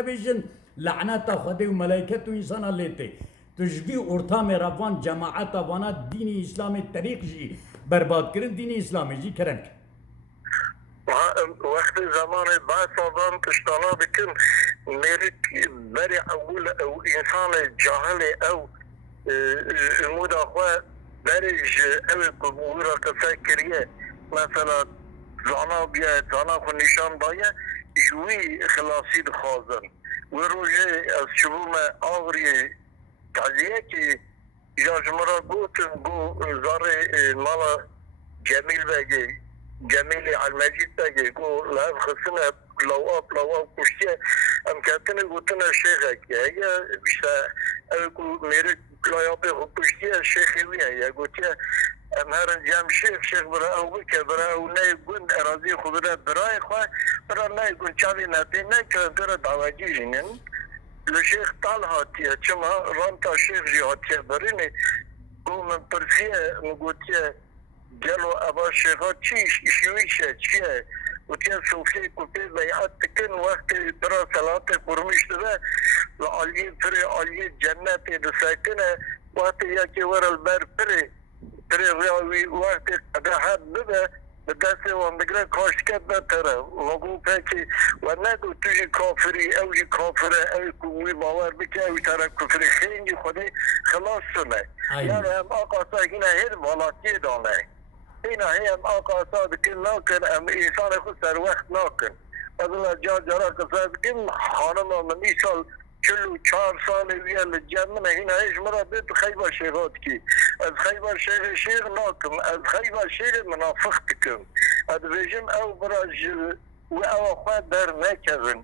بيجن لعنات خدي وملائكته إنسان ليتي تجبي أرتام رفان جماعات وانا دين إسلامي طريق جي برباد كرن دين إسلامي جي كرن وقت زمان بعد صدام تشتغل بكم ميرك بري أول أو إنسان جاهل أو مودا أخوة بريج أو كبورة تفكرية مثلا زانا بيا زانا خو نشان بايا شوي خلاصي دخازن وروجه از شبوم آغري تعزیه که یا جمعه گوتن گو زاره مالا جمیل بگی جمیل المجید بگی گو لحظ خسنه لواب کشتیه ام کتنه گوتن شیخه که یا بیشتر او گو میره لایابه خود کشتیه شیخی ویه یا گوتیه ام هرن جمع شیخ برای او بکه برای او نه گوند اراضی خود را برای خواه برای نه گوند چاوی نتی نه که برای دعوجی جینن الشيخ طالها تيا كما رانتا شيخ جهاتيا بريني قو من برسيه نقولتيا قالوا ابا الشيخات تشيش شويشة تشيا وتيا صوفيا كوبي بيعات تكن وقت برا صلاة برمش ده لعلي فري علي جنة دساكنة وقت ياكي ورا البر فري رياوي وقت قدحات بده بدأت وندقنا كاش كده ترى وقول فاكي ونقول تجي كافري أو جي كافرة أو كوي باور بك أو ترى كفري خيني خدي خلاص سنة يعني هم أقاطع هنا هير مالاتي دانه هنا هي هم أقاطع بكل ناكن أم إنسان خود سر وقت ناكن أدولا جارا كفر بكل خانما من إيسال كلو 4 سال ويا الجنة هنا ايش مرة بيت خيبر شيخات كي از خيبر شيخ ناكم از خيبر شيخ منافقتكم از بيجن او براج و او اخوات در نكذن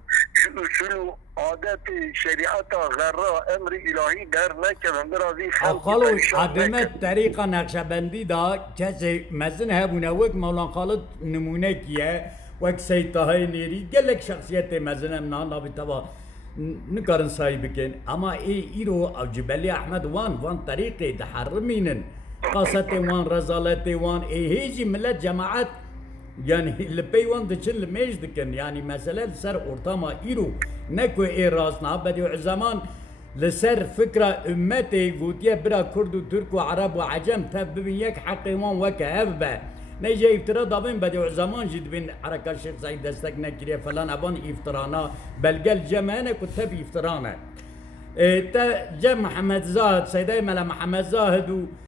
شلو عادات شريعة غراء امر الهي در نكذن برازي خلق خالو عدمت طريقة نقشبندي دا كسي مزن هبونا وك مولان خالد نمونه كيه وك سيطهي نيري قلك شخصية مزن امنا بتبا نقارن سايبكين اما ايرو او جبلي احمد وان طريقي تحرمينن قاستي وان رزالتي وان هيجي ملت جماعات يعني اللي بي وان دچن لميش دكن يعني مثلا سر اورتاما ايرو نكو راسنا بديو زمان لسر فكرة امتي قوتيه برا كرد وترك وعرب وعجم تبين يك حقي وان وكهبه نيجي افتراء دابين بديو زمان جد بين حركة الشيخ سعيد دستك نكريه فلان ابان افترانا بلقى الجمانة كتب افترانا تا جا محمد زاهد سيداي ملا محمد زاهد